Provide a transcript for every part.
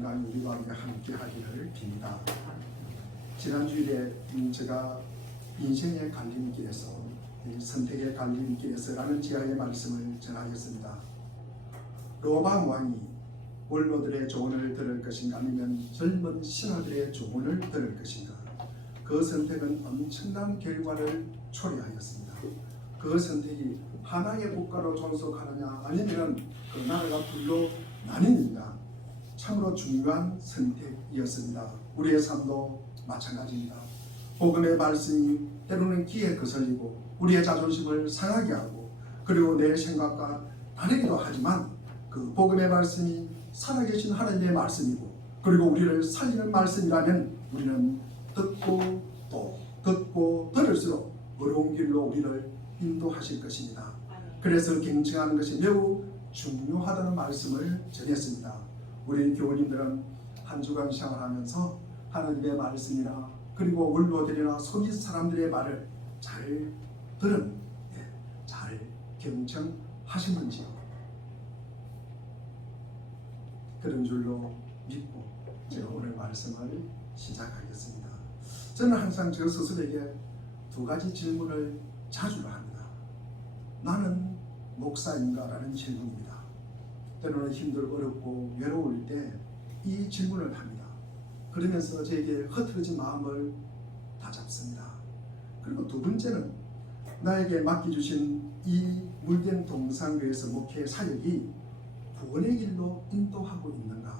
하나님과 우리와 함께 하기를 빕니다. 지난주일에 제가 인생의 갈림길에서 선택의 갈림길에서라는 제아의 말씀을 전하였습니다. 로방 왕이 원로들의 조언을 들을 것인가 아니면 젊은 신하들의 조언을 들을 것인가, 그 선택은 엄청난 결과를 초래하였습니다. 그 선택이 하나의 국가로 존속하느냐 아니면 그 나라가 둘로 나뉘느냐, 참으로 중요한 선택이었습니다. 우리의 삶도 마찬가지입니다. 복음의 말씀이 때로는 귀에 거슬리고 우리의 자존심을 상하게 하고 그리고 내 생각과 다르기도 하지만 그 복음의 말씀이 살아계신 하나님의 말씀이고 그리고 우리를 살리는 말씀이라면 우리는 듣고 또 듣고 들을수록 어려운 길로 우리를 인도하실 것입니다. 그래서 경청하는 것이 매우 중요하다는 말씀을 전했습니다. 우리 교우님들은 한 주간 생활하면서 하나님의 말씀이나 그리고 원로들이나 속이 사람들의 말을 잘 잘 경청하시는지요? 그런 줄로 믿고 제가 오늘 말씀을 시작하겠습니다. 저는 항상 저 스스로에게 두 가지 질문을 자주 합니다. 나는 목사인가? 라는 질문입니다. 때로는 힘들고 어렵고 외로울 때 이 질문을 합니다. 그러면서 저에게 흐트러진 마음을 다잡습니다. 그리고 두 번째는 나에게 맡겨주신 이 물된 동산교회에서 목회 사역이 구원의 길로 인도하고 있는가?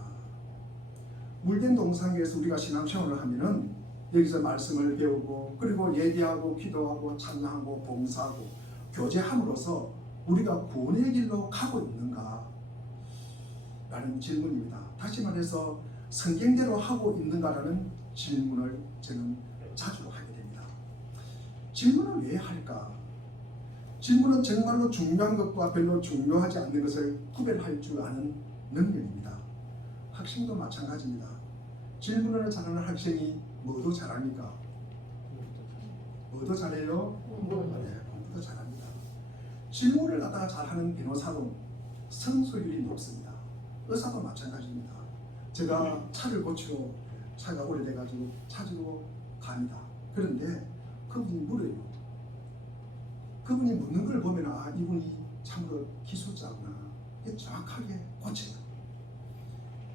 물된 동산교회에서 우리가 신앙생활을 하면은 여기서 말씀을 배우고 그리고 예배하고 기도하고 찬양하고 봉사하고 교제함으로써 우리가 구원의 길로 가고 있는가? 라는 질문입니다. 다시 말해서 성경대로 하고 있는가라는 질문을 저는 자주 하게 됩니다. 질문을 왜 할까? 질문은 정말로 중요한 것과 별로 중요하지 않는 것을 구별할 줄 아는 능력입니다. 학생도 마찬가지입니다. 질문을 잘하는 학생이 뭐도 잘합니까? 뭐도 잘해요? 공부도 잘합니다. 질문을 갖다가 잘하는 변호사도 성소율이 높습니다. 의사도 마찬가지입니다. 제가 차를 고치러 차가 오래돼가지고 찾으러 갑니다. 그런데 그분이 물어요. 그분이 묻는 걸 보면 아, 이분이 참으로 기술자구나. 정확하게 고쳐요.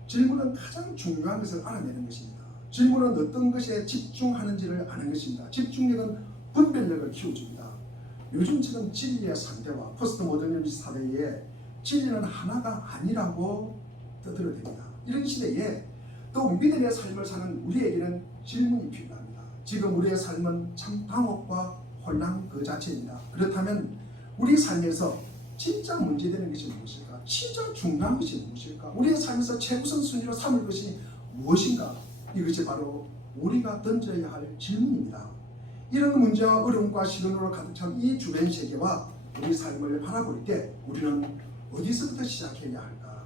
질문은 가장 중요한 것을 알아내는 것입니다. 질문은 어떤 것에 집중하는지를 아는 것입니다. 집중력은 분별력을 키워줍니다. 요즘처럼 진리의 상대와 포스트 모더니즘 사회에 진리는 하나가 아니라고 떠들어댑니다. 이런 시대에 또 믿음의 삶을 사는 우리에게는 질문이 필요합니다. 지금 우리의 삶은 참 당혹과 혼란 그 자체입니다. 그렇다면 우리 삶에서 진짜 문제되는 것이 무엇일까? 진짜 중요한 것이 무엇일까? 우리의 삶에서 최우선 순위로 삼을 것이 무엇인가? 이것이 바로 우리가 던져야 할 질문입니다. 이런 문제와 어려움과 시련으로 가득 찬 이 주변 세계와 우리 삶을 바라볼 때 우리는 어디서부터 시작해야 할까?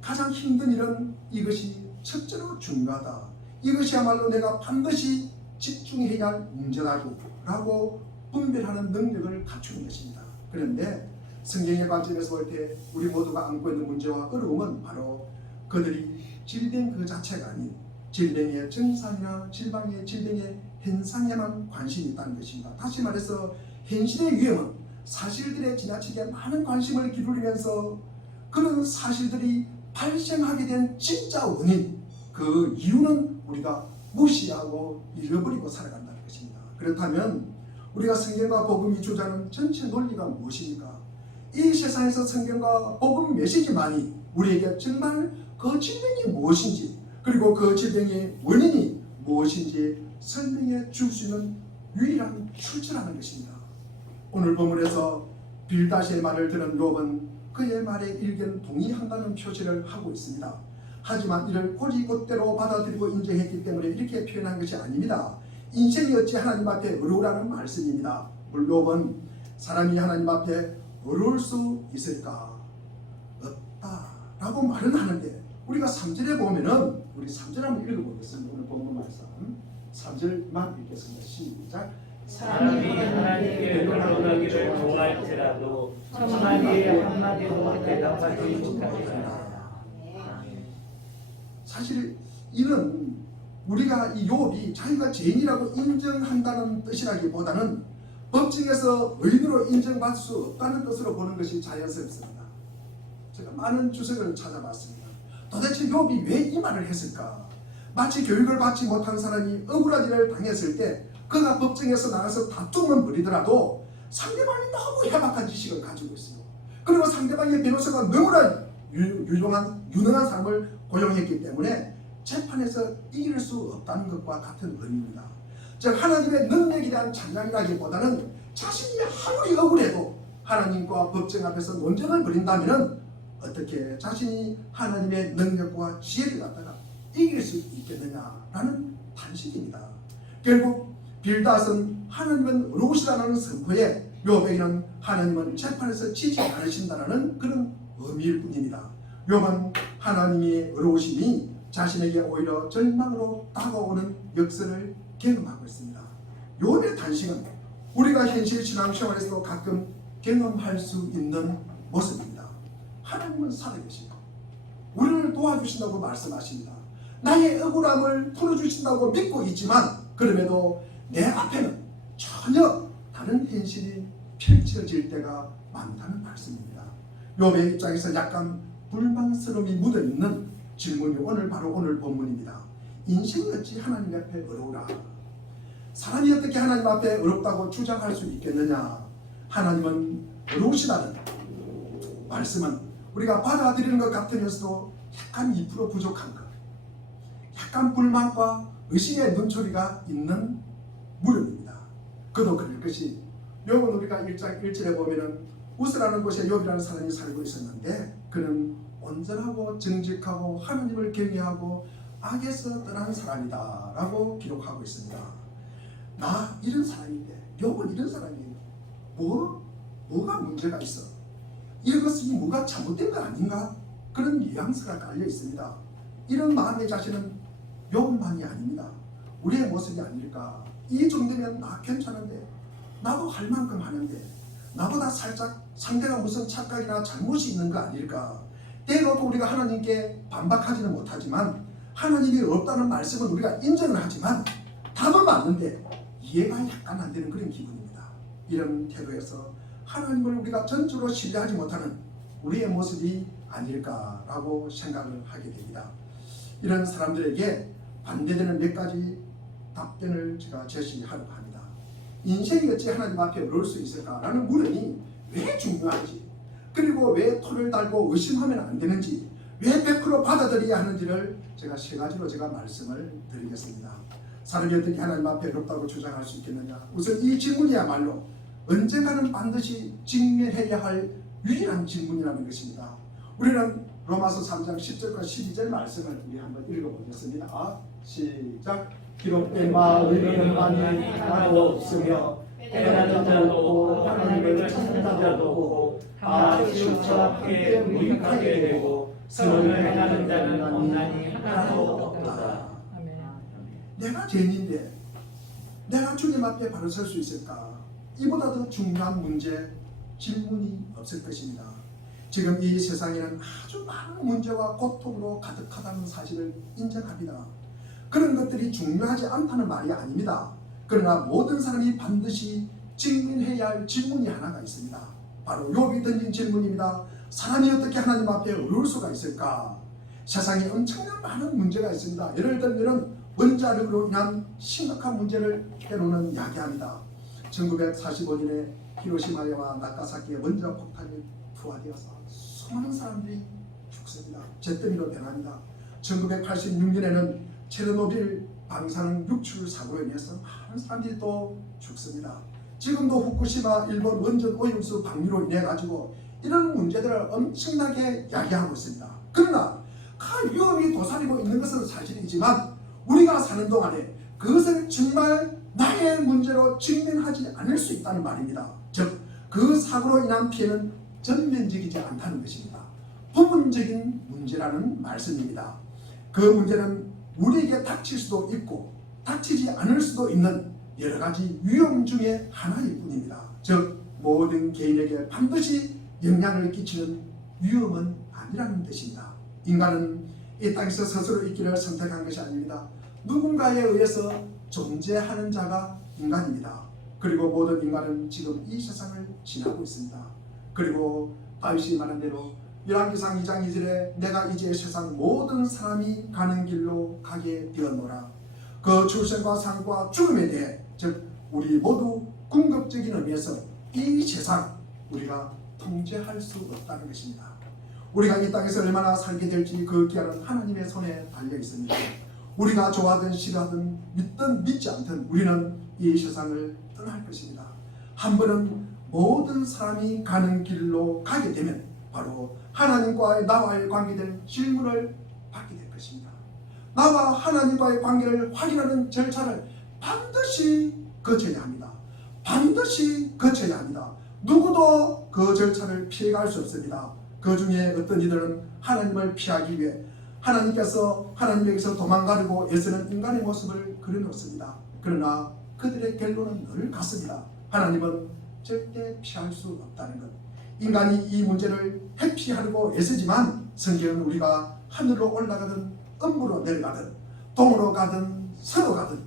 가장 힘든 일은 이것이 첫째로 중요하다. 이것이야말로 내가 반드시 집중해야 할 문제라고 분별하는 능력을 갖추는 것입니다. 그런데 성경의 관점에서 볼 때 우리 모두가 안고 있는 문제와 어려움은 바로 그들이 질병 그 자체가 아닌 질병의 증상이나 질병의 현상에만 관심이 있다는 것입니다. 다시 말해서 현실의 위험은 사실들에 지나치게 많은 관심을 기울이면서 그런 사실들이 발생하게 된 진짜 원인, 그 이유는 우리가 무시하고 잃어버리고 살아간다는 것입니다. 그렇다면 우리가 성경과 복음이 주자는 전체 논리가 무엇입니까? 이 세상에서 성경과 복음 메시지만이 우리에게 정말 그 질병이 무엇인지 그리고 그 질병의 원인이 무엇인지 설명해 줄 수 있는 유일한 출처라는 것입니다. 오늘 본문에서 빌닷의 말을 들은 욥은 그의 말에 일견 동의한다는 표시를 하고 있습니다. 하지만 이를 곧이곧대로 받아들이고 인정했기 때문에 이렇게 표현한 것이 아닙니다. 인생이 어찌 하나님 앞에 어려우라는 말씀입니다. 욥은 사람이 하나님 앞에 어려울 수 있을까? 없다라고 말은 하는데 우리가 3절에 보면은 우리 3절 한번 읽어보겠습니다. 오늘 본문 말씀 3절만 읽겠습니다. 시작. 사람이 하나님께 변론하기를 좋아할지라도 하나님의 한마디도 대답하지 못하리라. 사실 이는 우리가 이 욥이 자기가 죄인이라고 인정한다는 뜻이라기보다는 법정에서 의인으로 인정받을 수 없다는 뜻으로 보는 것이 자연스럽습니다. 제가 많은 주석을 찾아봤습니다. 도대체 욥이 왜 이 말을 했을까? 마치 교육을 받지 못한 사람이 억울한 일을 당했을 때 그가 법정에서 나가서 다툼은 벌이더라도 상대방이 너무 해박한 지식을 가지고 있어요. 그리고 상대방의 변호사가 너무나 유능한 사람을 고용했기 때문에 재판에서 이길 수 없다는 것과 같은 의미입니다. 즉 하나님의 능력에 대한 찬양이라기보다는 자신이 아무리 억울해도 하나님과 법정 앞에서 논쟁을 벌인다면 어떻게 자신이 하나님의 능력과 지혜를 갖다가 이길 수 있겠느냐라는 탄식입니다. 결국 빌닷은 하나님은 의로우시다는 선포에 욥에게는 하나님은 재판에서 지지 않으신다는 그런 의미일 뿐입니다. 욥은 하나님이 의로우심이 자신에게 오히려 절망으로 다가오는 역설을 경험하고 있습니다. 욥의 탄식은 우리가 현실 신앙생활에서도 가끔 경험할 수 있는 모습입니다. 하나님은 살아계시고 우리를 도와주신다고 말씀하십니다. 나의 억울함을 풀어주신다고 믿고 있지만 그럼에도 내 앞에는 전혀 다른 현실이 펼쳐질 때가 많다는 말씀입니다. 욥의 입장에서 약간 불만스러움이 묻어있는 질문이 오늘 본문입니다. 인생이 어찌 하나님 앞에 어려우라. 사람이 어떻게 하나님 앞에 어렵다고 주장할 수 있겠느냐. 하나님은 어려우시다는 말씀은 우리가 받아들이는 것 같으면서도 약간 2% 부족한 것, 약간 불만과 의심의 눈초리가 있는 무렵입니다. 그도 그럴 것이 욥은 우리가 1장 1절에 보면은 우스라는 곳에 욥이라는 사람이 살고 있었는데 그는 온전하고 정직하고 하나님을 경외하고 악에서 떠난 사람이다 라고 기록하고 있습니다. 나 이런 사람인데 욥은 이런 사람이에요. 뭐가 문제가 있어? 이것이 뭐가 잘못된 거 아닌가? 그런 뉘앙스가 깔려 있습니다. 이런 마음의 자신은 욥만이 아닙니다. 우리의 모습이 아닐까? 이 정도면 나 괜찮은데 나도 할 만큼 하는데 나보다 살짝 상대가 무슨 착각이나 잘못이 있는 거 아닐까? 때로도 우리가 하나님께 반박하지는 못하지만 하나님이 없다는 말씀은 우리가 인정을 하지만 답은 맞는데 이해가 약간 안 되는 그런 기분입니다. 이런 태도에서 하나님을 우리가 전적으로 신뢰하지 못하는 우리의 모습이 아닐까라고 생각을 하게 됩니다. 이런 사람들에게 반대되는 몇 가지 답변을 제가 제시하려고 합니다. 인생이 어찌 하나님 앞에 어려울 수 있을까라는 물음이 왜 중요한지, 그리고 왜 토를 달고 의심하면 안 되는지, 왜 100% 받아들여야 하는지를 제가 세 가지로 제가 말씀을 드리겠습니다. 사람이 어떻게 하나님 앞에 어렵다고 주장할 수 있겠느냐. 우선 이 질문이야말로 언젠가는 반드시 직면해야 할 유일한 질문이라는 것입니다. 우리는 로마서 3장 10절과 12절 말씀을 우리 한번 읽어보겠습니다. 시작. 기록된 바 의인은 만일 하나도 없으며 깨달은 자도 없고 하나님을 찾는 자도 없고 다 치우쳐 함께 무익하게 되고 선을 행하는 자는 없나니 하나도 없다. 내가 죄인인데 내가 주님 앞에 바로 설 수 있을까? 이보다 더 중요한 문제, 질문이 없을 것입니다. 지금 이 세상에는 아주 많은 문제와 고통으로 가득하다는 사실을 인정합니다. 그런 것들이 중요하지 않다는 말이 아닙니다. 그러나 모든 사람이 반드시 직면해야 할 질문이 하나가 있습니다. 바로 욥이 던진 질문입니다. 사람이 어떻게 하나님 앞에 어려울 수가 있을까? 세상에 엄청난 많은 문제가 있습니다. 예를 들면 원자력으로 인한 심각한 문제를 때로는 야기합니다. 1945년에 히로시마와 나가사키에 원자력 폭탄이 투하되어서 수많은 사람들이 죽습니다. 잿더미로 변합니다. 1986년에는 체르노빌 방사능 유출 사고로 인해서 많은 사람들이 또 죽습니다. 지금도 후쿠시마 일본 원전 오염수 방류로 인해 가지고 이런 문제들을 엄청나게 야기하고 있습니다. 그러나 큰 위험이 도사리고 있는 것은 사실이지만 우리가 사는 동안에 그것을 정말 나의 문제로 직면하지 않을 수 있다는 말입니다. 즉, 그 사고로 인한 피해는 전면적이지 않다는 것입니다. 부분적인 문제라는 말씀입니다. 그 문제는 우리에게 닥칠 수도 있고 닥치지 않을 수도 있는 여러 가지 위험 중에 하나일 뿐입니다. 즉, 모든 개인에게 반드시 영향을 끼치는 위험은 아니라는 뜻입니다. 인간은 이 땅에서 스스로 있기를 선택한 것이 아닙니다. 누군가에 의해서 존재하는 자가 인간입니다. 그리고 모든 인간은 지금 이 세상을 지나고 있습니다. 그리고 다윗이 말한 대로 열왕기상 2장 2절에 내가 이제 세상 모든 사람이 가는 길로 가게 되었노라. 그 출생과 상과 죽음에 대해 즉 우리 모두 궁극적인 의미에서 이 세상 우리가 통제할 수 없다는 것입니다. 우리가 이 땅에서 얼마나 살게 될지 그 기한은 하나님의 손에 달려 있습니다. 우리가 좋아하든 싫어하든 믿든 믿지 않든 우리는 이 세상을 떠날 것입니다. 한 번은 모든 사람이 가는 길로 가게 되면 바로 하나님과의 나와의 관계될 질문을 받게 될 것입니다. 나와 하나님과의 관계를 확인하는 절차를 반드시 거쳐야 합니다. 반드시 거쳐야 합니다. 누구도 그 절차를 피해갈 수 없습니다. 그 중에 어떤 이들은 하나님을 피하기 위해 하나님에게서 도망가려고 애쓰는 인간의 모습을 그려놓습니다. 그러나 그들의 결론은 늘 같습니다. 하나님은 절대 피할 수 없다는 것. 인간이 이 문제를 회피하려고 애쓰지만 성경은 우리가 하늘로 올라가든 음으로 내려가든 동으로 가든 서로 가든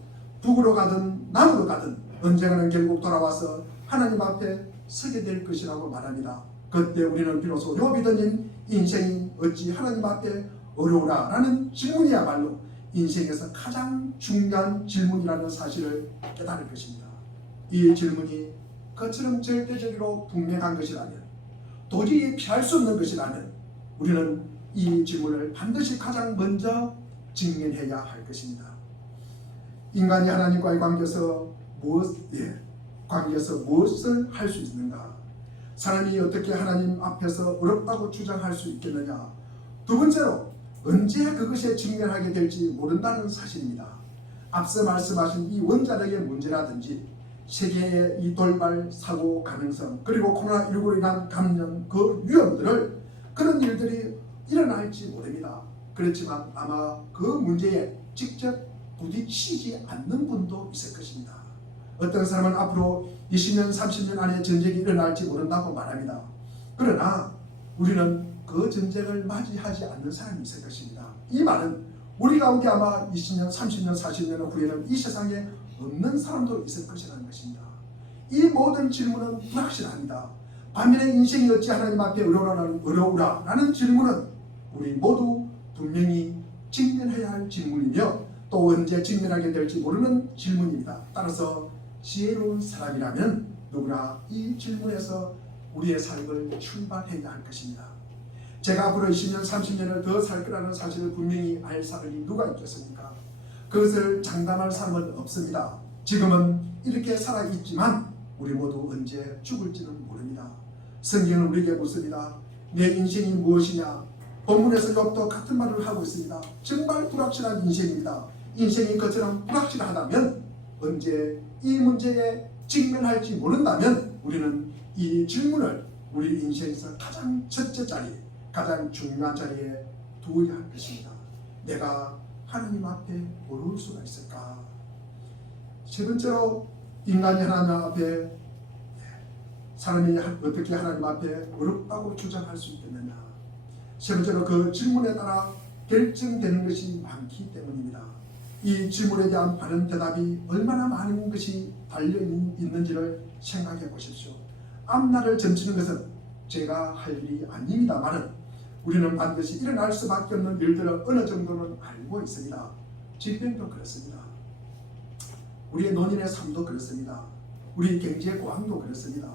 북으로 가든 남으로 가든 언젠가는 결국 돌아와서 하나님 앞에 서게 될 것이라고 말합니다. 그때 우리는 비로소 욥이 던진 인생이 어찌 하나님 앞에 어려우라 라는 질문이야말로 인생에서 가장 중요한 질문이라는 사실을 깨달을 것입니다. 이 질문이 그처럼 절대적으로 분명한 것이라면 도저히 피할 수 없는 것이라면 우리는 이 질문을 반드시 가장 먼저 직면해야 할 것입니다. 인간이 하나님과의 관계에서 무엇을 할 수 있는가? 사람이 어떻게 하나님 앞에서 어렵다고 주장할 수 있겠느냐? 두 번째로 언제 그것에 직면하게 될지 모른다는 사실입니다. 앞서 말씀하신 이 원자력의 문제라든지 세계의 이 돌발 사고 가능성 그리고 코로나19로 인한 감염 그 위험들을 그런 일들이 일어날지 모릅니다. 그렇지만 아마 그 문제에 직접 부딪히지 않는 분도 있을 것입니다. 어떤 사람은 앞으로 20년 30년 안에 전쟁이 일어날지 모른다고 말합니다. 그러나 우리는 그 전쟁을 맞이하지 않는 사람이 있을 것입니다. 이 말은 우리 가운데 아마 20년 30년 40년 후에는 이 세상에 없는 사람도 있을 것이라는 것입니다. 이 모든 질문은 불확실합니다. 반면에 인생이 어찌 하나님 앞에 어려우라 라는 질문은 우리 모두 분명히 직면해야 할 질문이며 또 언제 직면하게 될지 모르는 질문입니다. 따라서 지혜로운 사람이라면 누구나 이 질문에서 우리의 삶을 출발해야 할 것입니다. 제가 앞으로 20년 30년을 더 살 거라는 사실을 분명히 알 사람이 누가 있겠습니까? 그것을 장담할 사람은 없습니다. 지금은 이렇게 살아있지만 우리 모두 언제 죽을지는 모릅니다. 성경은 우리에게 묻습니다. 내 인생이 무엇이냐? 본문에서 욥도 같은 말을 하고 있습니다. 정말 불확실한 인생입니다. 인생이 그처럼 불확실하다면 언제 이 문제에 직면할지 모른다면 우리는 이 질문을 우리 인생에서 가장 첫째 자리, 가장 중요한 자리에 두어야 할 것입니다. 내가 하나님 앞에 어려울 수가 있을까? 세 번째로 인간이 하나님 앞에 사람이 어떻게 하나님 앞에 어렵다고 주장할 수 있겠느냐? 세 번째로 그 질문에 따라 결정되는 것이 많기 때문입니다. 이 질문에 대한 많은 대답이 얼마나 많은 것이 달려있는지를 생각해 보십시오. 앞날을 점치는 것은 제가 할 일이 아닙니다만은 우리는 반드시 일어날 수밖에 없는 일들을 어느 정도는 알고 있습니다. 질병도 그렇습니다. 우리의 논인의 삶도 그렇습니다. 우리 경제 고항도 그렇습니다.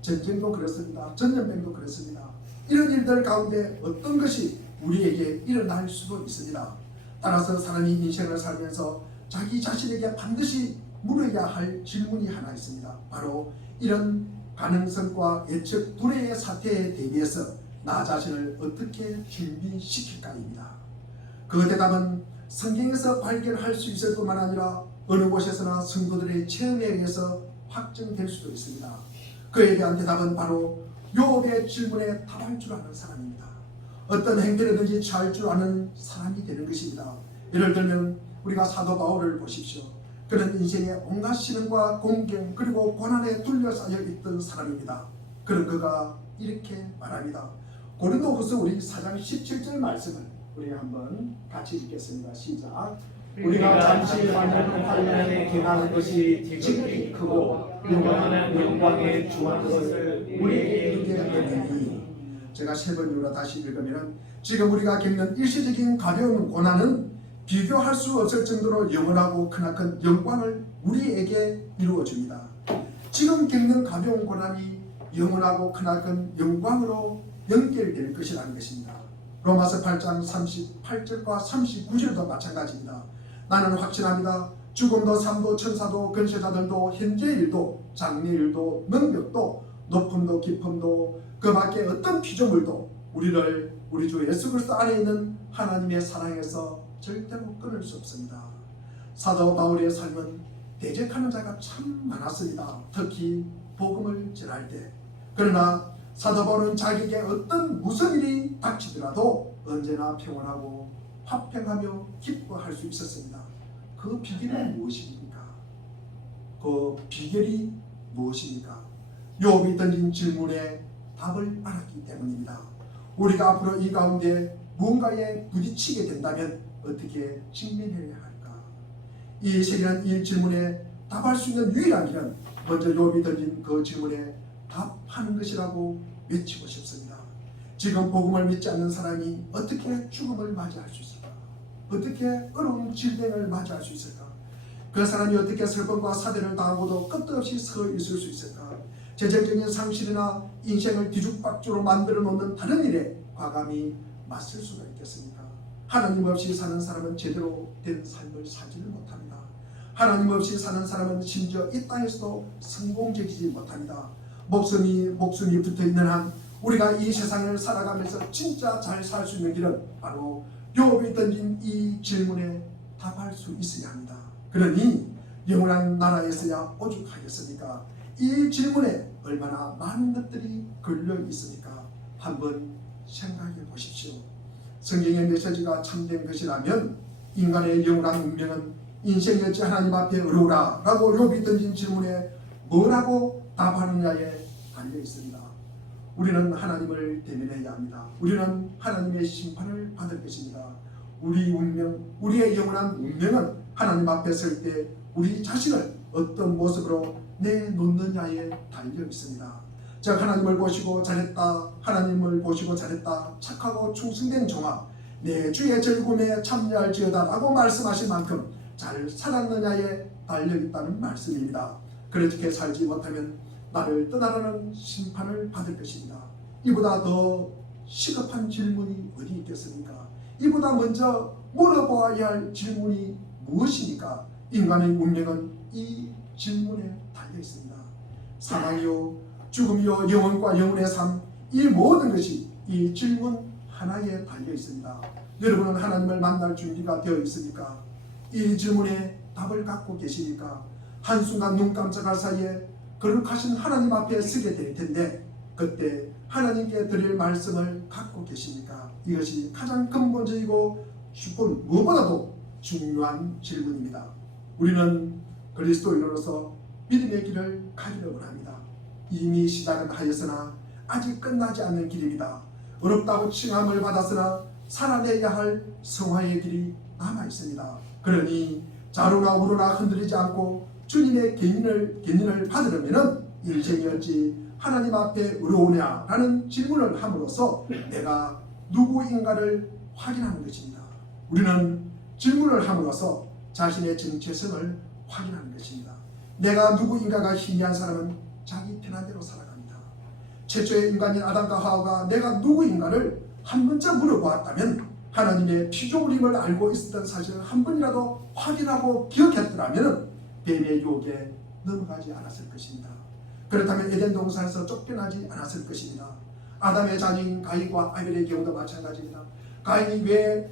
전쟁도 그렇습니다. 전염병도 그렇습니다. 이런 일들 가운데 어떤 것이 우리에게 일어날 수도 있습니다. 따라서 사람이 인생을 살면서 자기 자신에게 반드시 물어야 할 질문이 하나 있습니다. 바로 이런 가능성과 예측 불회의 사태에 대비해서 나 자신을 어떻게 준비시킬까입니다. 그 대답은 성경에서 발견할 수 있을 뿐만 아니라 어느 곳에서나 성도들의 체험에 의해서 확정될 수도 있습니다. 그에 대한 대답은 바로 욥의 질문에 답할 줄 아는 사람입니다. 어떤 행태라든지 취할 줄 아는 사람이 되는 것입니다. 예를 들면 우리가 사도 바울을 보십시오. 그는 인생의 온갖 시련과 공경 그리고 고난에 둘러싸여 있던 사람입니다. 그런 그가 이렇게 말합니다. 고린도후서 우리 4장 17절 말씀을 우리 한번 같이 읽겠습니다. 시작. 우리가 잠시 만나는 환난에 경하는 것이 지극히 크고 영원한 영광에 중한 것을 우리에게 이르게 되니. 제가 세 번 이후로 다시 읽으면 지금 우리가 겪는 일시적인 가벼운 고난은 비교할 수 없을 정도로 영원하고 크나큰 영광을 우리에게 이루어 줍니다. 지금 겪는 가벼운 고난이 영원하고 크나큰 영광으로 연결될 것이라는 것입니다. 로마서 8장 38절과 39절도 마찬가지입니다. 나는 확신합니다. 죽음도 삶도 천사도 근세자들도 현재 일도 장래 일도 능력도 높음도 깊음도 그 밖에 어떤 피조물도 우리를 우리 주 예수 그리스도 안에 있는 하나님의 사랑에서 절대로 끊을 수 없습니다. 사도 바울의 삶은 대적하는 자가 참 많았습니다. 특히 복음을 전할 때. 그러나 사도 바울은 자기에게 어떤 무슨 일이 닥치더라도 언제나 평온하고 화평하며 기뻐할 수 있었습니다. 그 비결은 무엇입니까? 그 비결이 무엇입니까? 욥이 던진 질문에 답을 알았기 때문입니다. 우리가 앞으로 이 가운데 무언가에 부딪히게 된다면 어떻게 직면해야 할까? 이 세계는 이 질문에 답할 수 있는 유일한 길은 먼저 욥이 던진 그 질문에 답하는 것이라고 외치고 싶습니다. 지금 복음을 믿지 않는 사람이 어떻게 죽음을 맞이할 수 있을까? 어떻게 어려운 질병을 맞이할 수 있을까? 그 사람이 어떻게 슬픔과 사대를 당하고도 끝도 없이 서 있을 수 있을까? 재정적인 상실이나 인생을 뒤죽박죽으로 만들어 놓는 다른 일에 과감히 맞설 수가 있겠습니까? 하나님 없이 사는 사람은 제대로 된 삶을 살지를 못합니다. 하나님 없이 사는 사람은 심지어 이 땅에서도 성공적이지 못합니다. 목숨이 붙어있는 한 우리가 이 세상을 살아가면서 진짜 잘 살 수 있는 길은 바로 욥이 던진 이 질문에 답할 수 있어야 합니다. 그러니 영원한 나라에서야 오죽하겠습니까? 이 질문에 얼마나 많은 것들이 걸려 있습니까? 한번 생각해 보십시오. 성경의 메시지가 참된 것이라면 인간의 영원한 운명은 인생이었지 하나님 앞에 어려우라 라고 욥이 던진 질문에 뭐라고 답하느냐에 달려 있습니다. 우리는 하나님을 대면해야 합니다. 우리는 하나님의 심판을 받을 것입니다. 우리 운명, 우리의 영원한 운명은 하나님 앞에 설 때 우리 자신을 어떤 모습으로 내놓느냐에 달려 있습니다. 즉 하나님을 보시고 잘했다, 하나님을 보시고 잘했다, 착하고 충성된 종아, 내 주의 즐거움에 참여할지어다 라고 말씀하신 만큼 잘 살았느냐에 달려 있다는 말씀입니다. 그렇게 살지 못하면 나를 떠나라는 심판을 받을 것입니다. 이보다 더 시급한 질문이 어디 있겠습니까? 이보다 먼저 물어보아야 할 질문이 무엇입니까? 인간의 운명은 이 질문에 달려 있습니다. 사망이요, 죽음이요, 영혼과 영혼의 삶, 이 모든 것이 이 질문 하나에 달려 있습니다. 여러분은 하나님을 만날 준비가 되어 있습니까? 이 질문에 답을 갖고 계십니까? 한순간 눈 깜짝할 사이에 거룩하신 하나님 앞에 서게 될 텐데 그때 하나님께 드릴 말씀을 갖고 계십니까? 이것이 가장 근본적이고 싶은 무엇보다도 중요한 질문입니다. 우리는 그리스도인으로서 믿음의 길을 가기를 원합니다. 이미 시작은 하였으나 아직 끝나지 않는 길입니다. 어렵다고 칭함을 받았으나 살아내야 할 성화의 길이 남아 있습니다. 그러니 자루나 우루나 흔들리지 않고 주님의 견인을 받으려면 인생이었지 하나님 앞에 어려우냐라는 질문을 함으로써 내가 누구인가를 확인하는 것입니다. 우리는 질문을 함으로써 자신의 정체성을 확인하는 것입니다. 내가 누구인가가 희미한 사람은 자기 편한 대로 살아갑니다. 최초의 인간인 아담과 하와가 내가 누구인가를 한 번쯤 물어보았다면 하나님의 피조물임을 알고 있었던 사실을 한 번이라도 확인하고 기억했더라면 뱀의 유혹에 넘어가지 않았을 것입니다. 그렇다면 에덴 동산에서 쫓겨나지 않았을 것입니다. 아담의 자녀인 가인과 아벨의 경우도 마찬가지입니다. 가인이 왜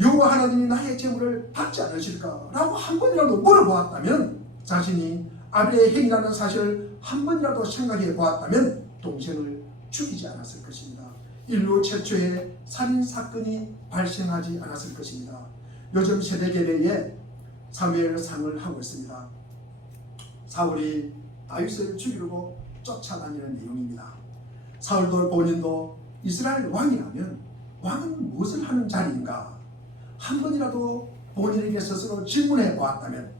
여호와 하나님이 나의 재물을 받지 않으실까? 라고 한 번이라도 물어보았다면 자신이 아벨의 행위라는 사실을 한 번이라도 생각해 보았다면 동생을 죽이지 않았을 것입니다. 인류 최초의 살인사건이 발생하지 않았을 것입니다. 요즘 세대계례에 사무엘상을 하고 있습니다. 사울이 다윗을 죽이려고 쫓아다니는 내용입니다. 사울도 본인도 이스라엘 왕이라면 왕은 무엇을 하는 자리인가? 한 번이라도 본인에게 스스로 질문해 보았다면,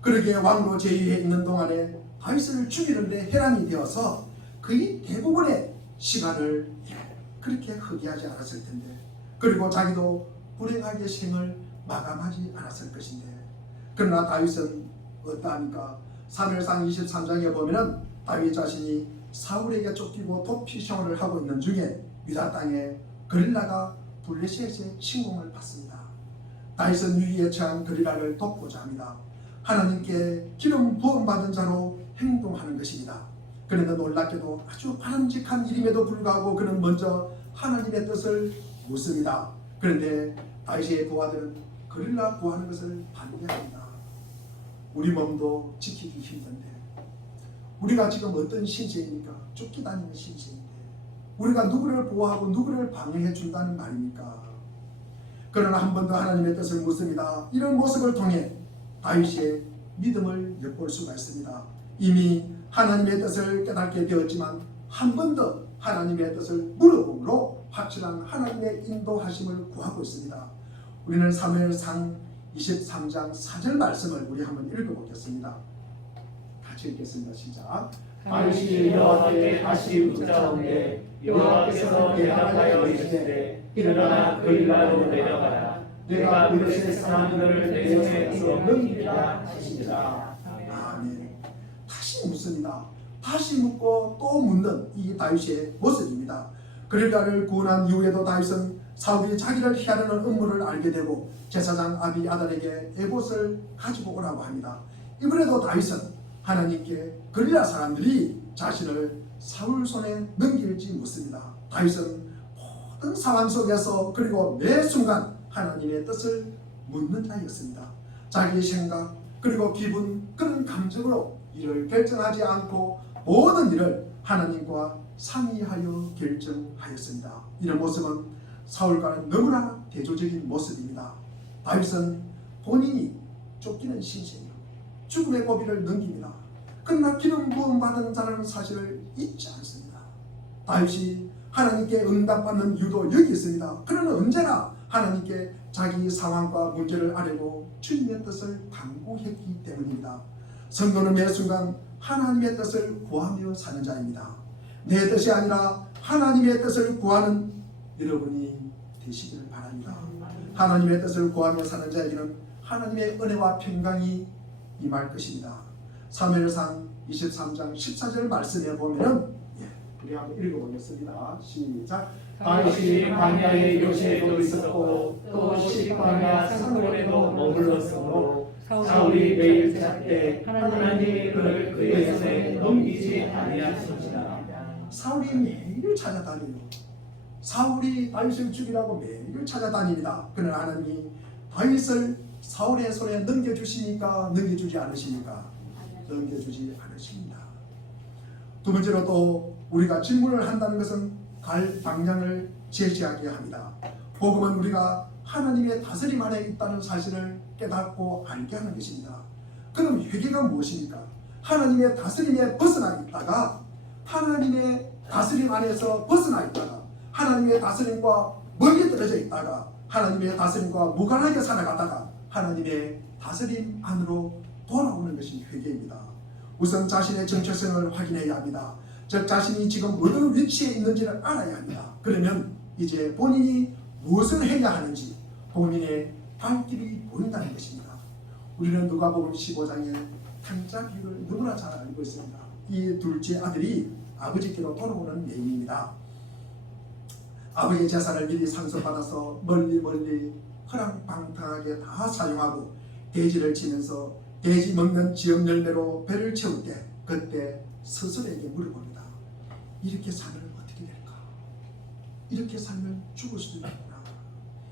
그러기에 왕으로 제위해 있는 동안에 다윗을 죽이는데 혈안이 되어서 그의 대부분의 시간을 그렇게 허비하지 않았을 텐데, 그리고 자기도 불행하게 생을 마감하지 않았을 것인데, 그러나 다윗은 어떠합니까? 사무엘상 23장에 보면은 다윗 자신이 사울에게 쫓기고 도피 생활을 하고 있는 중에 유다 땅에 그릴라가 블레셋의 침공을 받습니다. 다윗은 위기에 처한 그릴라를 돕고자 합니다. 하나님께 기름 부음받은 자로 행동하는 것입니다. 그런데 놀랍게도 아주 바람직한 일임에도 불구하고 그는 먼저 하나님의 뜻을 묻습니다. 그런데 다윗의 부하들은 그릴라 구하는 것을 반대합니다. 우리 몸도 지키기 힘든데, 우리가 지금 어떤 신세입니까? 쫓기다니는 신세인데 우리가 누구를 보호하고 누구를 방해해 준다는 말입니까? 그러나 한 번 더 하나님의 뜻을 묻습니다. 이런 모습을 통해 다윗의 믿음을 엿볼 수가 있습니다. 이미 하나님의 뜻을 깨닫게 되었지만 한 번 더 하나님의 뜻을 물어봄으로 확실한 하나님의 인도하심을 구하고 있습니다. 우리는 사무엘상 23장 4절 말씀을 우리 한번 읽어보겠습니다. 같이 읽겠습니다. 시작. 다윗이 여호와께 다시 묻자오되 여호와께서 대답하여 이르시되 일어나 그릴라로 내려가라. 내가 블레셋 사람들을 내 손에서 넘기리라 하시니라. 아멘. 다시 묻습니다. 다시 묻고 또 묻는 이 다윗의 모습입니다. 그릴라를 구원한 이후에도 다윗은 사울이 자기를 해하려는 음모를 알게 되고 제사장 아비아달에게 에봇을 가지고 오라고 합니다. 이번에도 다윗은 하나님께 그릴라 사람들이 자신을 사울 손에 넘길지 묻습니다. 다윗은 모든 상황 속에서 그리고 매 순간 하나님의 뜻을 묻는 자였습니다. 자기의 생각 그리고 기분 그런 감정으로 일을 결정하지 않고 모든 일을 하나님과 상의하여 결정하였습니다. 이런 모습은 사울과는 너무나 대조적인 모습입니다. 다윗은 본인이 쫓기는 신세요, 죽음의 고비를 넘깁니다. 그러나 기름 부음 받은 자라는 사실을 잊지 않습니다. 다윗이 하나님께 응답받는 이유도 여기 있습니다. 그는 언제나 하나님께 자기 상황과 문제를 아뢰고 주님의 뜻을 당부했기 때문입니다. 성도는 매 순간 하나님의 뜻을 구하며 사는 자입니다. 내 뜻이 아니라 하나님의 뜻을 구하는 여러분이 되시길 바랍니다. 하나님의 뜻을 구하며 사는 자에게는 하나님의 은혜와 평강이 임할 것입니다. 사무엘상 23장 14절 말씀에 보면은 우리 한번 읽어보겠습니다. 시작. 다윗이 광야에 요새도 있었고 또 시광야 산골에도 머물렀으므로 사울이 매일 찾되 하나님이 그를 그의 손에 넘기지 아니하시니라. 사울이 매일 찾아다니요. 사울이 다윗을 죽이라고 매일 찾아다닙니다. 그러나 하나님이 다윗을 사울의 손에 넘겨주시니까 넘겨주지 않으십니까? 넘겨주지 않으십니다. 두 번째로 또 우리가 질문을 한다는 것은 갈 방향을 제시하게 합니다. 복음은 우리가 하나님의 다스림 안에 있다는 사실을 깨닫고 알게 하는 것입니다. 그럼 회개가 무엇입니까? 하나님의 다스림에 벗어나 있다가 하나님의 다스림 안에서 벗어나 있다가 하나님의 다스림과 멀리 떨어져 있다가 하나님의 다스림과 무관하게 살아가다가 하나님의 다스림 안으로 돌아오는 것이 회개입니다. 우선 자신의 정체성을 확인해야 합니다. 즉 자신이 지금 어느 위치에 있는지를 알아야 합니다. 그러면 이제 본인이 무엇을 해야 하는지 본인의 발길이 보인다는 것입니다. 우리는 누가복음 15장의 탕자 비유를 너무나 잘 알고 있습니다. 이 둘째 아들이 아버지께로 돌아오는 내용입니다. 아버지의 재산을 미리 상속받아서 멀리 허랑방탕하게 다 사용하고 돼지를 치면서 돼지 먹는 지역 열매로 배를 채울 때 그때 스스로에게 물어봅니다. 이렇게 살면 어떻게 될까? 이렇게 살면 죽을 수도 있구나.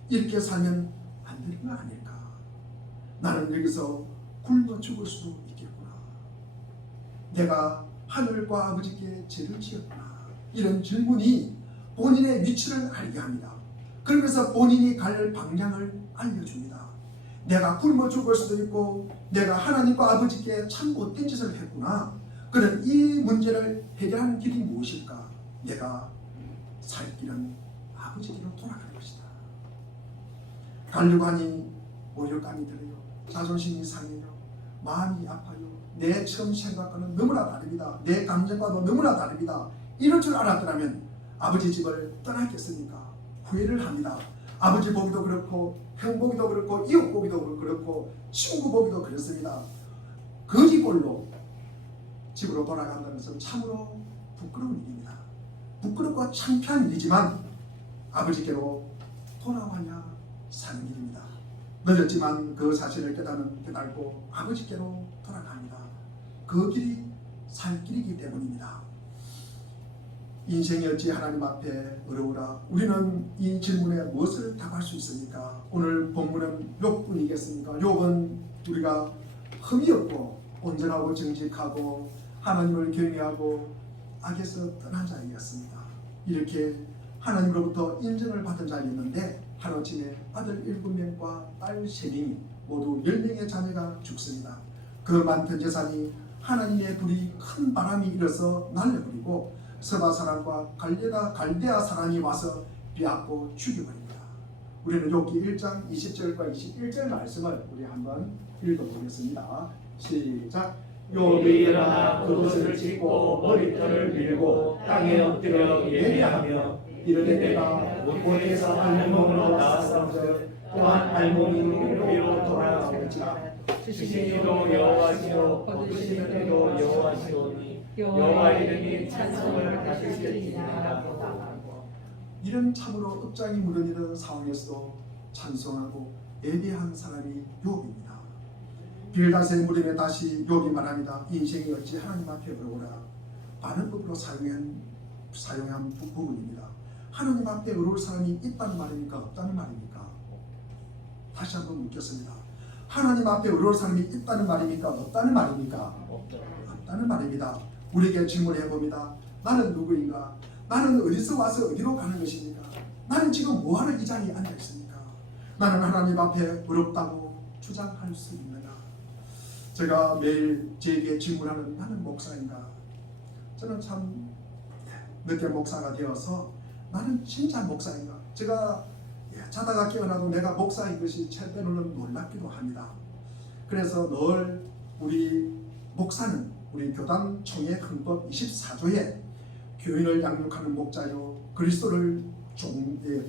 이렇게 살면 안 되는 거 아닐까? 나는 여기서 굶어 죽을 수도 있겠구나. 내가 하늘과 아버지께 죄를 지었구나. 이런 질문이 본인의 위치를 알게 합니다. 그러면서 본인이 갈 방향을 알려줍니다. 내가 굶어 죽을 수도 있고 내가 하나님과 아버지께 참 못된 짓을 했구나. 그런 이 문제를 해결하는 길이 무엇일까? 내가 살 길은 아버지께로 돌아가는 것이다. 가려고 하니 모욕감이 들어요. 자존심이 상해요. 마음이 아파요. 내 처음 생각과는 너무나 다릅니다. 내 감정과도 너무나 다릅니다. 이럴 줄 알았더라면 아버지 집을 떠났겠습니까? 후회를 합니다. 아버지 보기도 그렇고 형 보기도 그렇고 이웃 보기도 그렇고 친구 보기도 그렇습니다. 거지꼴로 집으로 돌아간다는 것은 참으로 부끄러운 일입니다. 부끄럽고 창피한 일이지만 아버지께로 돌아와야 사는 길입니다. 늦었지만 그 사실을 깨닫고 아버지께로 돌아갑니다. 그 길이 살 길이기 때문입니다. 인생이 어찌 하나님 앞에 어려우라. 우리는 이 질문에 무엇을 답할 수 있습니까? 오늘 본문은 욥뿐이겠습니까? 욥은 우리가 흠이 없고 온전하고 정직하고 하나님을 경외하고 악에서 떠난 자이었습니다. 이렇게 하나님으로부터 인정을 받은 자였는데 하루아침에 아들 7명과 딸 3명이 모두 10명의 자녀가 죽습니다. 그 많던 재산이 하나님의 불이 큰 바람이 일어서 날려버리고 서바 사람과 갈대아 사람이 와서 빼앗고 죽여버립니다. 우리는 욥기 1장 20절과 21절 말씀을 우리 한번 읽어보겠습니다. 시작. 욥이 일어나 그것을 짚고 머리털을 밀고 땅에 엎드려 예배하며 이르되 내가 고에서 알몸으로 나왔사온즉 또한 알몸이 위로 돌아가오리라. 시신이도 여호와시요 거두시는 이도 여호와시오니 여호와 이름이 찬송을 받으시리이다. 이런 참으로 업장이 무너지는 상황에서도 찬송하고 예배한 사람이 욥입니다. 빌닷의 무덤에 다시 욥이 말합니다. 인생이 어찌 하나님 앞에 어려우라. 많은 법으로 사용한 부분입니다. 하나님 앞에 어려울 사람이 있다는 말입니까? 없다는 말입니까? 다시 한번 묻겠습니다. 하나님 앞에 어려울 사람이 있다는 말입니까? 없다는 말입니까? 없다는 말입니다. 우리에게 질문해 봅니다. 나는 누구인가? 나는 어디서 와서 어디로 가는 것입니까? 나는 지금 뭐하러 이 자리에 앉아 있습니까? 나는 하나님 앞에 어렵다고 주장할 수 있는가? 제가 매일 제게 질문하는 나는 목사인가? 저는 참 늦게 목사가 되어서 나는 진짜 목사인가? 제가 자다가 깨어나도 내가 목사인 것이 때로는 놀랍기도 합니다. 그래서 늘 우리 목사는 우리 교단 총회 헌법 24조에 교인을 양육하는 목자요, 그리스도를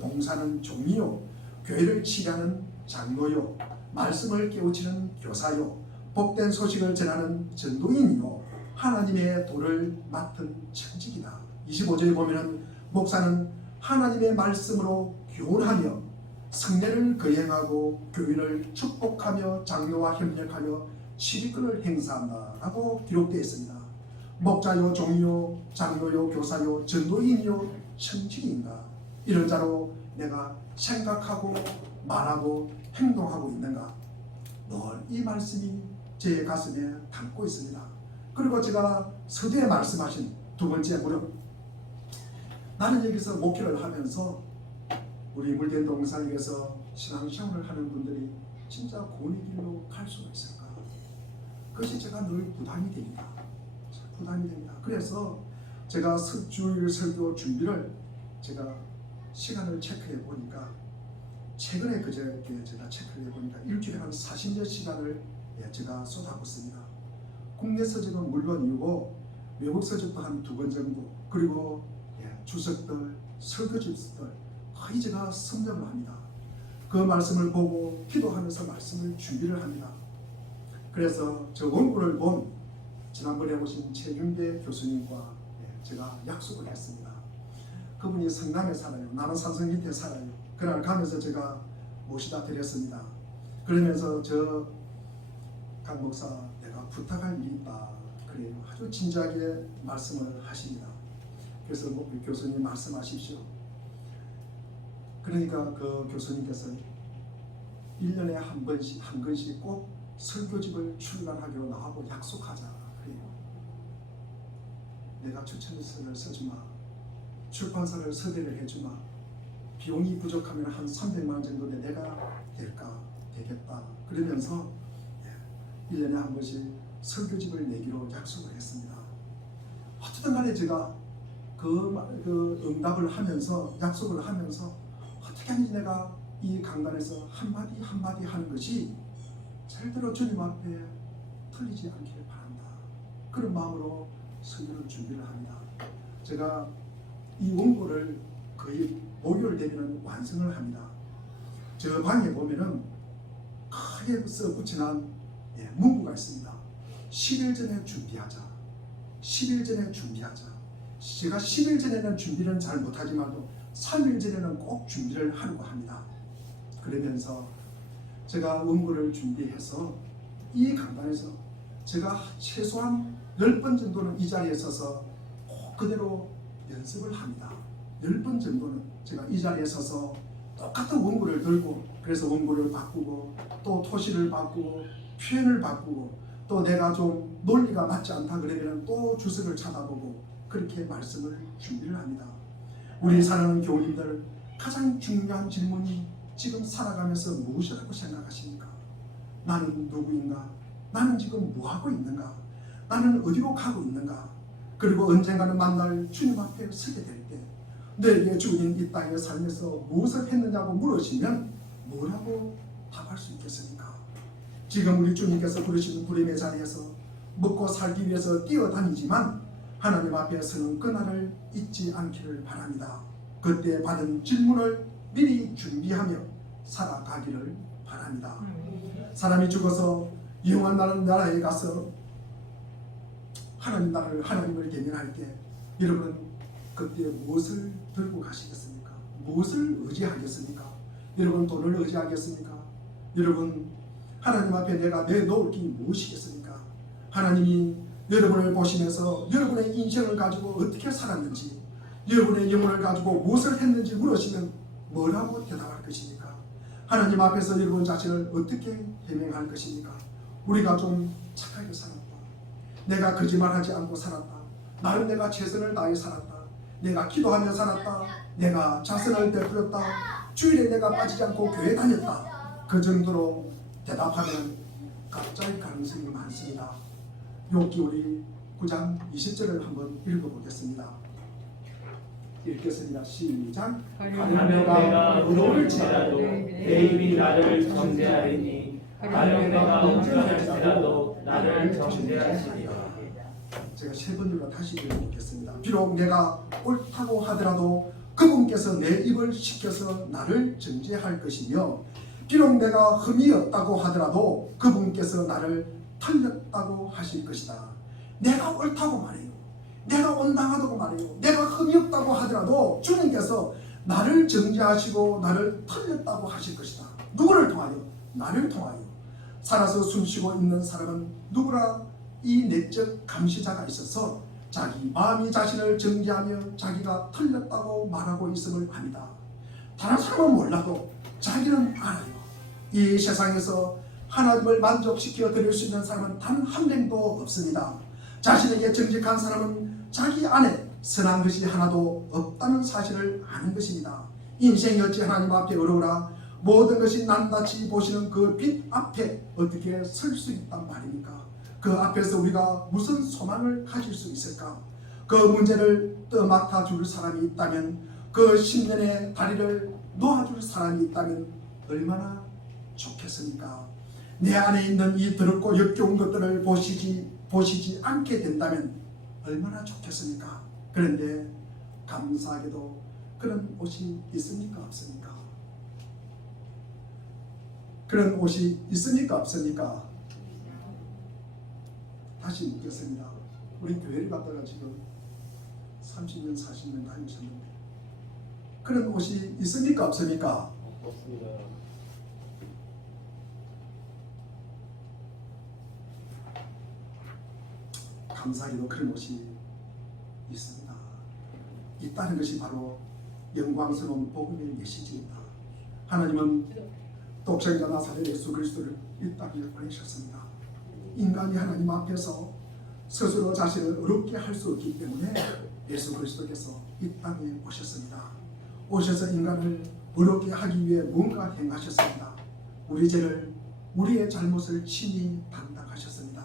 봉사하는 종이요, 교회를 치료하는 장로요, 말씀을 깨우치는 교사요, 복된 소식을 전하는 전도인이요, 하나님의 도를 맡은 청직이다. 25절에 보면은 목사는 하나님의 말씀으로 교훈하며 성례를 거행하고 교인을 축복하며 장로와 협력하여 치리권을 행사한다라고 기록되어 있습니다. 목자요, 종이요, 장로요, 교사요, 전도인이요, 청직인가? 이런 자로 내가 생각하고 말하고 행동하고 있는가? 늘 이 말씀이 제 가슴에 담고 있습니다. 그리고 제가 서두에 말씀하신 두 번째 무릎, 나는 여기서 목회를 하면서 우리 물된 동산에서 신앙생활을 하는 분들이 진짜 고뇌 길로 갈 수가 있을까? 그것이 제가 늘 부담이 됩니다. 그래서 제가 주일 설교 준비를 제가 시간을 체크해 보니까 최근에 그저께 제가 체크해 보니까 일주일에 한 40여 시간을 제가 쏟아붓습니다. 국내 서적은 물론이고 외국 서적도 한 2권 정도, 그리고 주석들, 설교집들 거의 제가 섭렵을 합니다. 그 말씀을 보고 기도하면서 말씀을 준비를 합니다. 그래서 저 원고를 본 지난번에 오신 최윤배 교수님과 제가 약속을 했습니다. 그분이 성남에 살아요. 나는 산성 밑에 살아요. 그날 가면서 제가 모시다 드렸습니다. 그러면서 저 강 목사 내가 부탁할 일이 있다 그래요. 아주 진지하게 말씀을 하십니다. 그래서 교수님 말씀하십시오. 그러니까 그 교수님께서 1년에 한 번씩 꼭 설교집을 출간하기로 나하고 약속하자 그래요. 내가 추천서를 써주마, 출판사를 섭외를 해주마, 비용이 부족하면 한 300만 원 정도 내가 되겠다 그러면서 1년에 한 번씩 설교집을 내기로 약속을 했습니다. 어쨌든 간에 제가 그 응답을 하면서 약속을 하면서 어떻게 하는지 내가 이 강단에서 한마디 한마디 하는 것이 절대로 주님 앞에 틀리지 않기를 바란다. 그런 마음으로 설교를 준비를 합니다. 제가 이 원고를 거의 목요일 되면 완성을 합니다. 저 방에 보면은 크게 써 붙여놓은 문구가 있습니다. 10일 전에 준비하자. 10일 전에 준비하자. 제가 10일 전에는 준비는 잘 못하지만도 3일 전에는 꼭 준비를 하려고 합니다. 그러면서 제가 원고를 준비해서 이 강단에서 제가 최소한 10번 정도는 이 자리에 서서 꼭 그대로 연습을 합니다. 10번 정도는 제가 이 자리에 서서 똑같은 원고를 들고 그래서 원고를 바꾸고 또 토시를 바꾸고 표현을 바꾸고 또 내가 좀 논리가 맞지 않다 그러면 또 주석을 찾아보고 그렇게 말씀을 준비를 합니다. 우리 사랑하는 교우님들, 가장 중요한 질문이 지금 살아가면서 무엇이라고 생각하십니까? 나는 누구인가? 나는 지금 뭐하고 있는가? 나는 어디로 가고 있는가? 그리고 언젠가는 만날 주님 앞에 서게 될 때 너에게 주인 이 땅의 삶에서 무엇을 했느냐고 물으시면 뭐라고 답할 수 있겠습니까? 지금 우리 주님께서 부르시는 부름의 자리에서 먹고 살기 위해서 뛰어다니지만 하나님 앞에 서는 그날을 잊지 않기를 바랍니다. 그때 받은 질문을 미리 준비하며 살아가기를 바랍니다. 사람이 죽어서 영원한 나라에 가서 하나님을 대면할 때 여러분 그때 무엇을 들고 가시겠습니까? 무엇을 의지하겠습니까? 여러분 돈을 의지하겠습니까? 여러분 하나님 앞에 내가 내놓을 게 무엇이겠습니까? 하나님이 여러분을 보시면서 여러분의 인생을 가지고 어떻게 살았는지 여러분의 영혼을 가지고 무엇을 했는지 물으시면 뭐라고 대답할 것입니까? 하나님 앞에서 여러분 자신을 어떻게 해명할 것입니까? 우리가 좀 착하게 살았다. 내가 거짓말하지 않고 살았다. 나는 내가 최선을 다해 살았다. 내가 기도하며 살았다. 내가 자선을 베풀었다. 주일에 내가 빠지지 않고 교회 다녔다. 그 정도로 대답하면 갑자기 가능성이 많습니다. 욥기 우리 9장 20절을 한번 읽어보겠습니다. 읽겠습니다. 시작. 가령 내가 의로울지라도 내 입이 나를 정죄하리니 가령 내가 온전할지라도 나를 정죄하시리라. 제가 세 번으로 다시 읽어보겠습니다. 비록 내가 옳다고 하더라도 그분께서 내 입을 시켜서 나를 정죄할 것이며 비록 내가 흠이 없다고 하더라도 그분께서 나를 틀렸다고 하실 것이다. 내가 옳다고 말해요. 내가 온당하다고 말해요. 내가 흠이 없다고 하더라도 주님께서 나를 정죄하시고 나를 틀렸다고 하실 것이다. 누구를 통하여? 나를 통하여. 살아서 숨쉬고 있는 사람은 누구나 이 내적 감시자가 있어서 자기 마음이 자신을 정죄하며 자기가 틀렸다고 말하고 있음을 압니다. 다른 사람은 몰라도 자기는 알아요. 이 세상에서 하나님을 만족시켜 드릴 수 있는 사람은 단 한 명도 없습니다. 자신에게 정직한 사람은 자기 안에 선한 것이 하나도 없다는 사실을 아는 것입니다. 인생이 어찌 하나님 앞에 어려우라 모든 것이 낱낱이 보시는 그 빛 앞에 어떻게 설 수 있단 말입니까? 그 앞에서 우리가 무슨 소망을 가질 수 있을까? 그 문제를 떠맡아 줄 사람이 있다면, 그 10년의 다리를 놓아줄 사람이 있다면 얼마나 좋겠습니까? 내 안에 있는 이 더럽고 역겨운 것들을 보시지 않게 된다면 얼마나 좋겠습니까? 그런데 감사하게도 그런 옷이 있습니까? 없습니까? 그런 옷이 있습니까? 없습니까? 다시 묻겠습니다. 우리 교회를 갔다가 지금 30년, 40년 다니셨는데 그런 옷이 있습니까? 없습니까? 없습니다. 감사하게도 그런 옷이 있습니다. 있다는 것이 바로 영광스러운 복음의 메시지입니다. 하나님은 독생자 나사렛 예수 그리스도를 이 땅에 보내셨습니다. 인간이 하나님 앞에서 스스로 자신을 어렵게 할 수 없기 때문에 예수 그리스도께서 이 땅에 오셨습니다. 오셔서 인간을 어렵게 하기 위해 뭔가 행하셨습니다. 우리 죄를, 우리의 잘못을 친히 담당하셨습니다.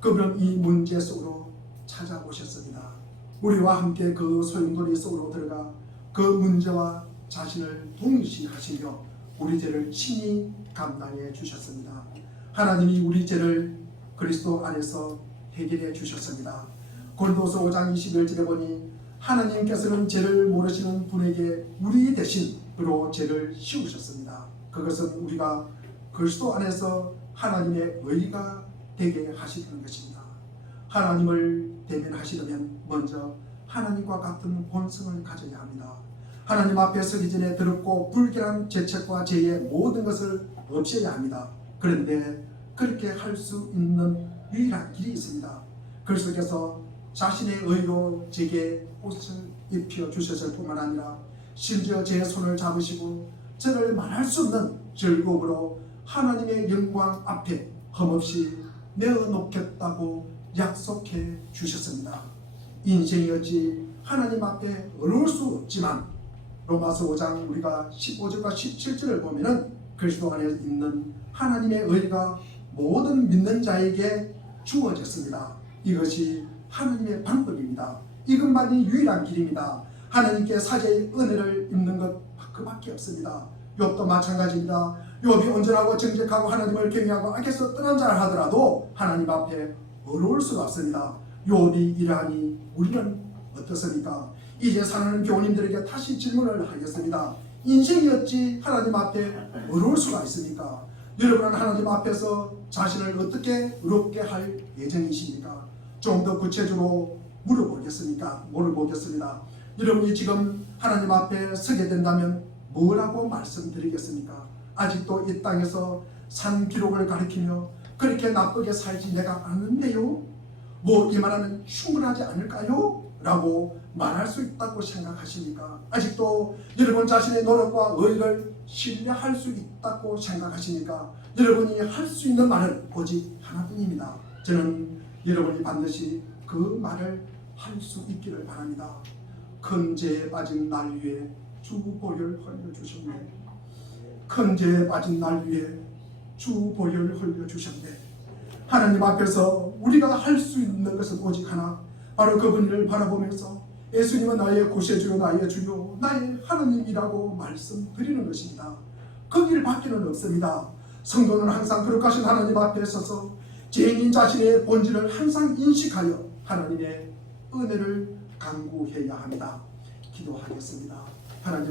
그분은 이 문제 속으로 찾아오셨습니다. 우리와 함께 그 소용돌이 속으로 들어가 그 문제와 자신을 동일시 하시며 우리 죄를 친히 감당해 주셨습니다. 하나님이 우리 죄를 그리스도 안에서 해결해 주셨습니다. 고린도서 5장 21절에 보니 하나님께서는 죄를 모르시는 분에게 우리 대신으로 죄를 씌우셨습니다. 그것은 우리가 그리스도 안에서 하나님의 의가 되게 하시는 것입니다. 하나님을 대면하시려면 먼저 하나님과 같은 본성을 가져야 합니다. 하나님 앞에 서기 전에 더럽고 불결한 죄책과 죄의 모든 것을 없애야 합니다. 그런데 그렇게 할 수 있는 유일한 길이 있습니다. 그리스도께서 자신의 의로 제게 옷을 입혀 주셨을 뿐만 아니라 심지어 제 손을 잡으시고 저를 말할 수 없는 즐거움으로 하나님의 영광 앞에 흠없이 내어놓겠다고 약속해 주셨습니다. 인생이 어찌 하나님 앞에 어려울 수 없지만 로마서 5장 우리가 15절과 17절을 보면은 그리스도 안에 있는 하나님의 의가 모든 믿는 자에게 주어졌습니다. 이것이 하나님의 방법입니다. 이것만이 유일한 길입니다. 하나님께 사죄의 은혜를 입는 것 그밖에 없습니다. 욥도 마찬가지입니다. 욥이 온전하고 정직하고 하나님을 경외하고 악에서 떠난 자라 하더라도 하나님 앞에 어려울 수가 없습니다. 욥이 이러하니 우리는 어떻습니까? 이제 사는 교우님들에게 다시 질문을 하겠습니다. 인생이 어찌 하나님 앞에 어려울 수가 있습니까? 여러분은 하나님 앞에서 자신을 어떻게 어렵게 할 예정이십니까? 좀 더 구체적으로 물어보겠습니다. 여러분이 지금 하나님 앞에 서게 된다면 뭐라고 말씀드리겠습니까? 아직도 이 땅에서 산 기록을 가리키며 그렇게 나쁘게 살지 내가 아는데요? 뭐 이만하면 충분하지 않을까요? 라고 말할 수 있다고 생각하십니까? 아직도 여러분 자신의 노력과 의를 신뢰할 수 있다고 생각하십니까? 여러분이 할 수 있는 말은 오직 하나뿐입니다. 저는 여러분이 반드시 그 말을 할 수 있기를 바랍니다. 큰 죄에 빠진 날 위에 주 보혈 흘려주셨네. 큰 죄에 빠진 날 위에 주 보혈 흘려주셨네. 하나님 앞에서 우리가 할 수 있는 것은 오직 하나, 바로 그분을 바라보면서 예수님은 나의 구세주요 나의 주요 나의 하나님이라고 말씀드리는 것입니다. 그 길 밖에는 없습니다. 성도는 항상 거룩하신 하나님 앞에 서서 죄인인 자신의 본질을 항상 인식하여 하나님의 은혜를 간구해야 합니다. 기도하겠습니다.